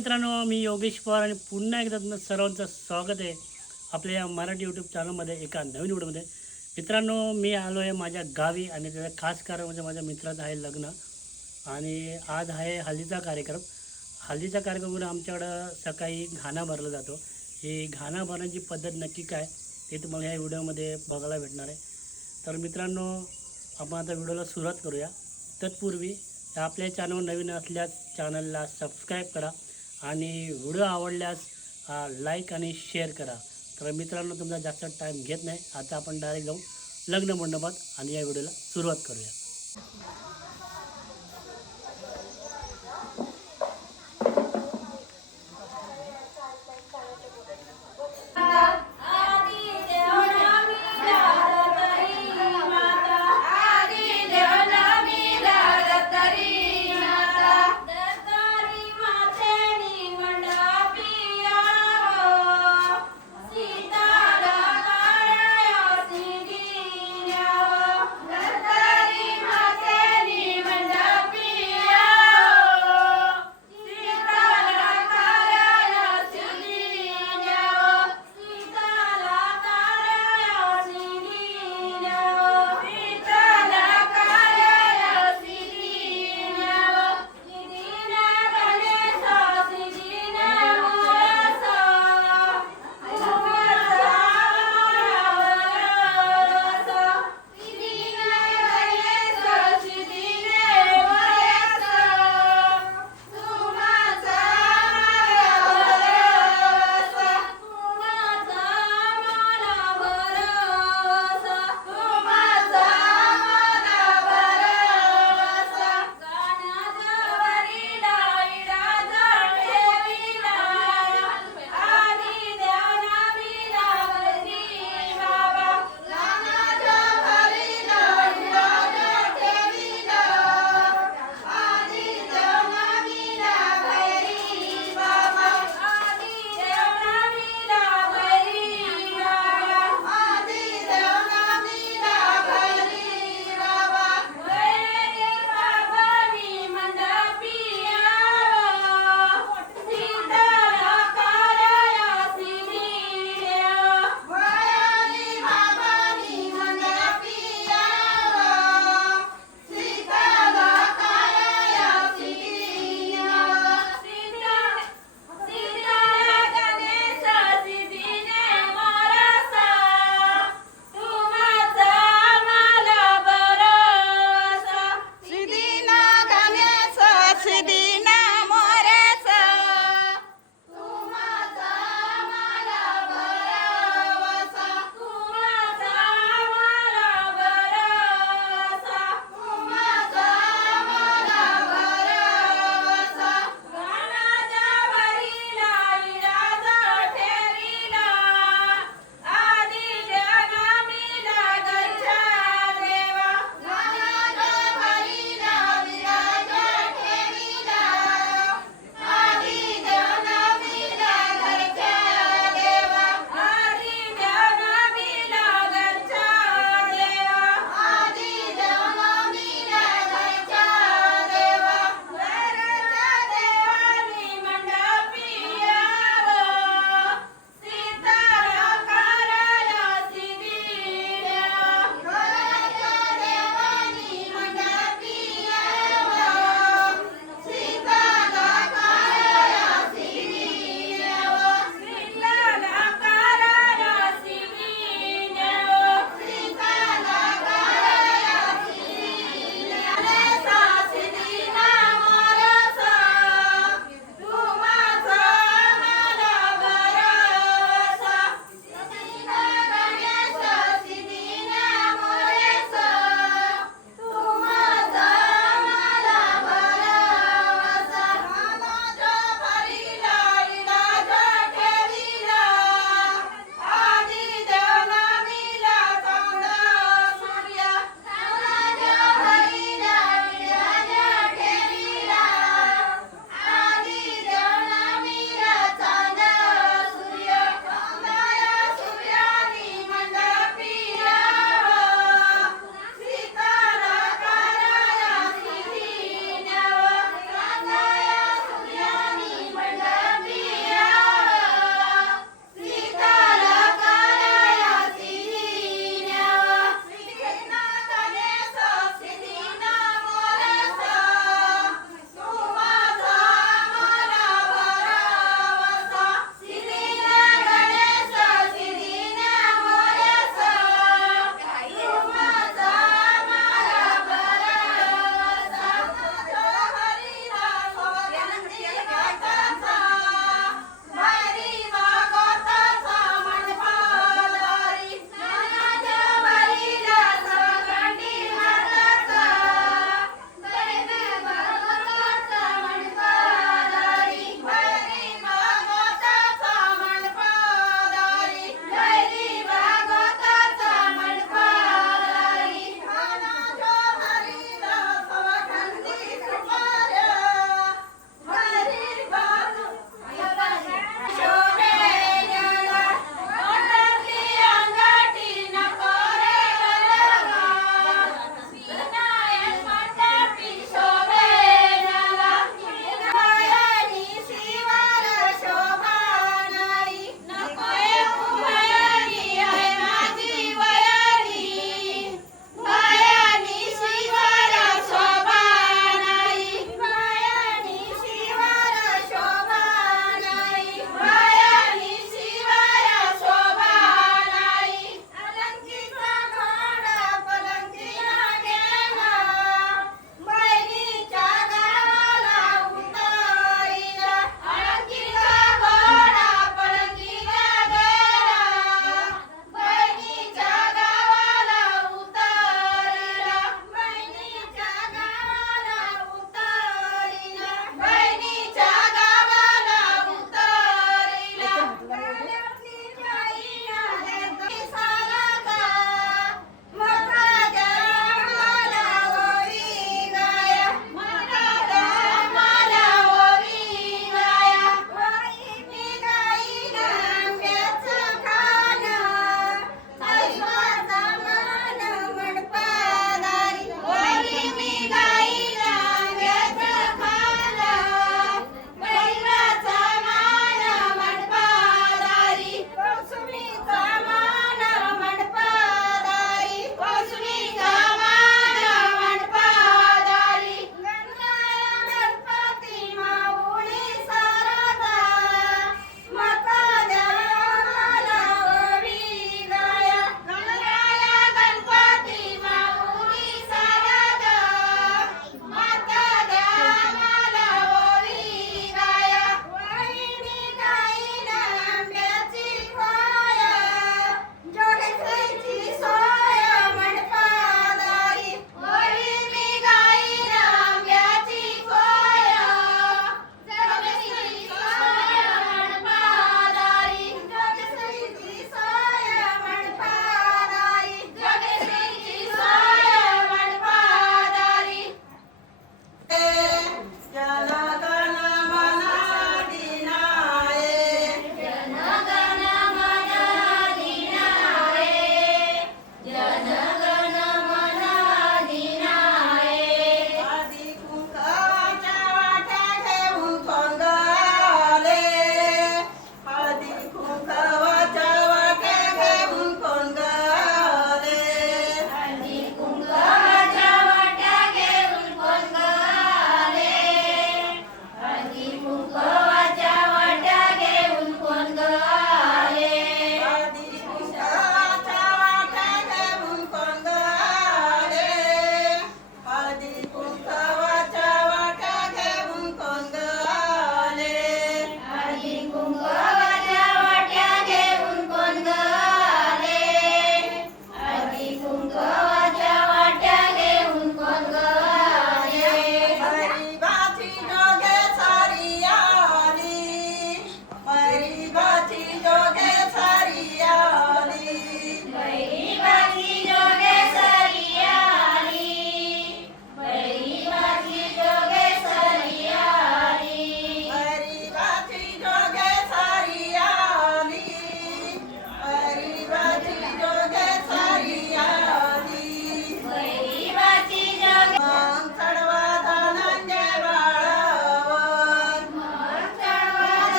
मित्रांनो मी योगेश पवार आणि पुन्हा एकदा तुमचं सर्वांचं स्वागत आहे आपल्या या मराठी यूट्यूब चॅनलमध्ये एका नवीन व्हिडिओमध्ये. मित्रांनो मी आलो आहे माझ्या गावी आणि त्याचं खास कारण म्हणजे माझ्या मित्राचं आहे लग्न. आणि आज आहे हल्दीचा कार्यक्रम. हल्दीचा कार्यक्रम म्हणजे आमच्याकडं सकाळी घाणा भरला जातो. ही घाणा भरण्याची पद्धत नक्की काय ते तुम्हाला ह्या व्हिडिओमध्ये बघायला भेटणार आहे. तर मित्रांनो आपण आता व्हिडिओला सुरुवात करूया. तत्पूर्वी आपल्या चॅनल नवीन असल्यास चॅनलला सबस्क्राईब करा. आणि व्हिडिओ आवडल्यास लाईक आणि शेअर करा. तर मित्रांनो तुमचा जास्त टाईम घेत नाही. आता आपण डायरेक्ट जाऊ लग्न मंडपात आणि या व्हिडिओला सुरुवात करूया.